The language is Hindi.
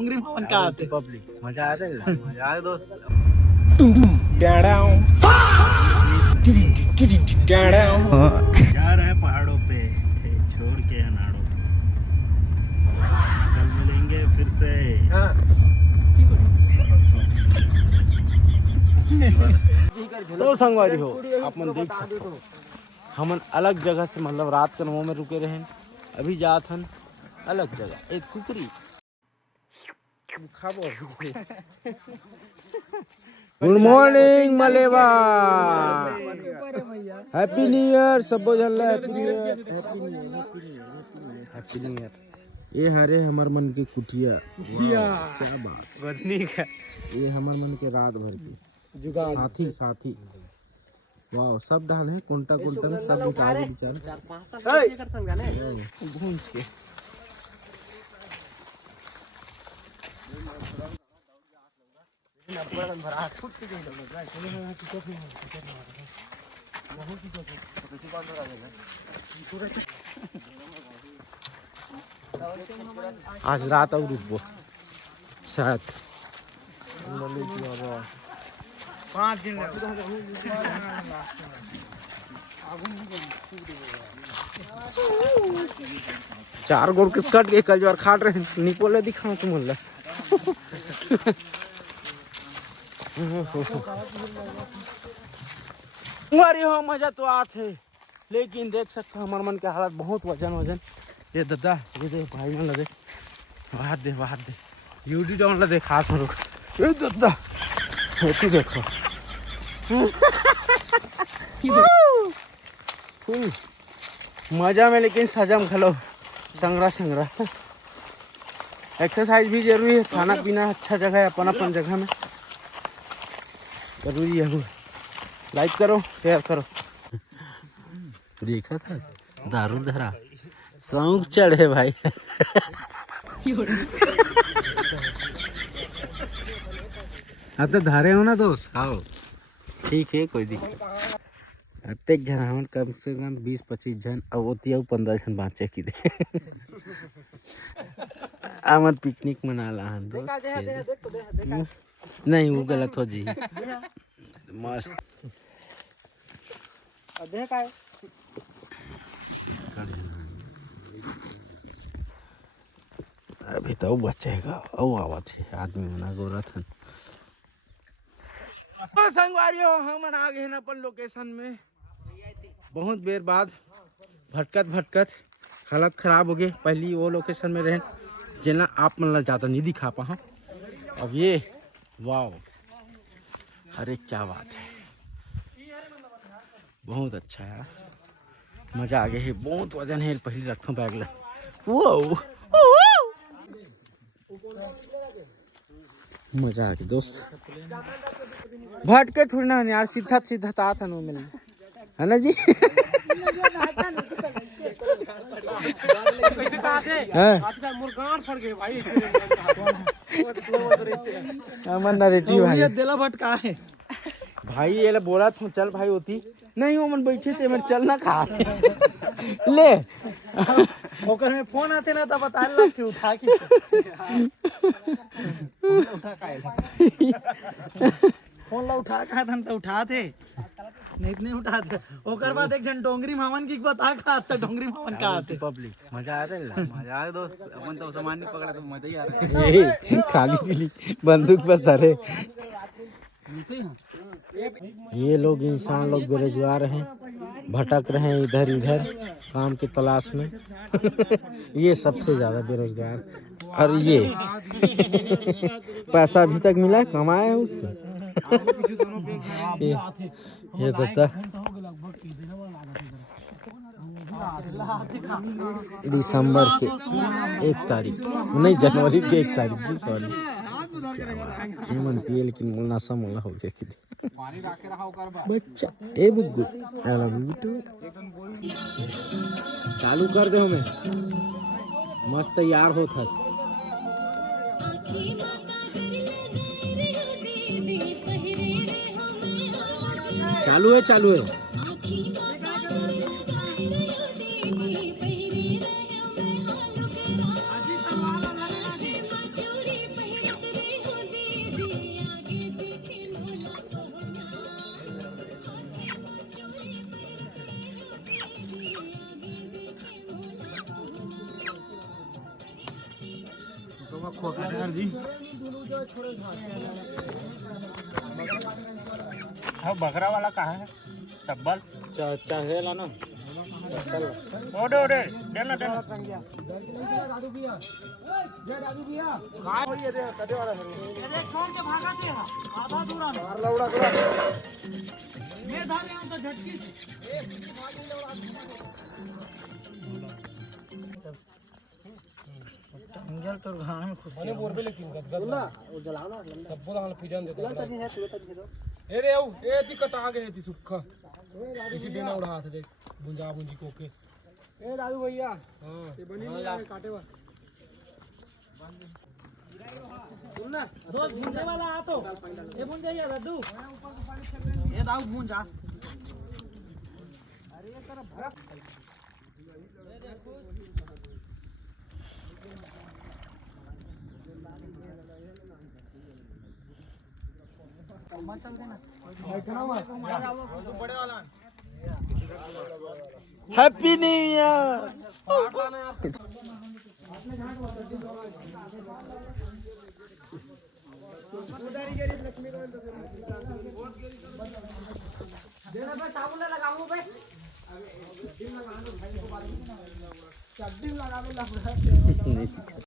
का आते पब्लिक मजा आता है मजा आया दोस्त जा रहे हैं पहाड़ों पे छोड़ के अनाड़ों कल मिलेंगे फिर से तो संगवारी हो अपन देख सकते हो हमन अलग जगह से मतलब रात के 9 में रुके रहे अभी जात हन अलग जगह एक कुकरी गुड मॉर्निंग मलेवा हैप्पी न्यू ईयर सब बोझल हैप्पी न्यू ईयर ये हरे हमर मन के कुटिया क्या बात ये हमर मन के रात भर की साथी वाह सब डाल है कोंटा में सब निकाल बेचारा भूंज के आज रात और रुकबो शायद 5 दिन 4 गोड़ के कट के कल जो खाट रहे निकोले दिखाओ तुम बोल अरे हो मजा तो आते लेकिन देख सकते हो हमारे मन के हालत बहुत वजन ये दादा ये देख भाई मन लगे बाहर दे यूडी डाउन ला देख हाथ में रुक ये दादा ये देखो मजा में लेकिन सजम खलो संग्रह एक्सरसाइज भी जरूरी है खाना पीना अच्छा जगह है अपन जगह में जरूरी है लाइक करो शेयर करो देखा था दारू धरा सौंग चढ़े भाई हाँ तो धारे हो ना दोस्त आओ ठीक है कोई दिक्कत प्रत्येक जन हम कम से कम 20-25 जन अब होती है 15 जन बाँचे की दे आमद पिकनिक मना ला दोस्त नहीं वो गलत हो जी मस्त अभी तो बचेगा ओ आवाज है आदमी मना गोरा था संगवारियों हम आ गए हैं अपन लोकेशन में बहुत देर बाद भटकत हालत खराब हो गई पहली वो लोकेशन में रहे जितना आप मतलब ज़्यादा नहीं दिखा पा अब ये वाव अरे क्या बात है बहुत अच्छा है मजा आ गया है बहुत वजन है पहले रखता बैग ला वो मजा आ गया दोस्त भटके थोड़ी ना यार सीधा आता ना मिलने है ना जी भाई ये बोला था चल भाई होती नहीं वो मन बैठे थे मैं चल ना खा ले ओकर में फोन आते ना तब बता ला कि उठा के फोन ला उठा का था तो उठाते नहीं उठाते ओकर बाद एक जन डोंगरी मामन की बता का आता डोंगरी मामन का आते पब्लिक मजा आ रहा है मजा आ दोस्त अपन तो सामान नहीं पकड़ा तो मजा ही आ रहा है खाली पीली बंदूक बस धरे ये लोग इंसान लोग बेरोजगार हैं भटक रहे हैं इधर काम की तलाश में ये सबसे ज्यादा बेरोजगार और ये पैसा अभी तक मिला कमाया है उसने ये दादा दिसंबर के 1 तारीख नहीं जनवरी के 1 तारीख जी सॉरी मन पिए लेकिन नशा मोला हो गया बच्चा ए बुग्गू चालू कर दे हमें मस्त तैयार हो था चालू है हाँ बकरा वाला कहाँ है तब्बल चाहे ला ना ओडे ओडे देना देना छोड़ के भागा थे आधा दूर मैं धारे हूं तो झटकी अंजल तो गाना में खुशी है बोर पे लेकिन गदगद वो जलाओ ना सब बोला हम पूजन देते हैं तभी है तभी ए रे आओ ए ती कटा गए थी सुखा इसी दिन उड़ा थे देख बुंजा बुंजी कोके ए दादू भैया हां ये बनी नहीं काटे वा सुन ना दोस्त भूंजे वाला आ तो ये भूंज जाइए दादू ये दाऊ भूंजा अरे ये तरफ भरप ये देखो चल देना बड़े वाला हैप्पी न्यू ईयर। साबुन लगाऊं भाई चड्डी लगा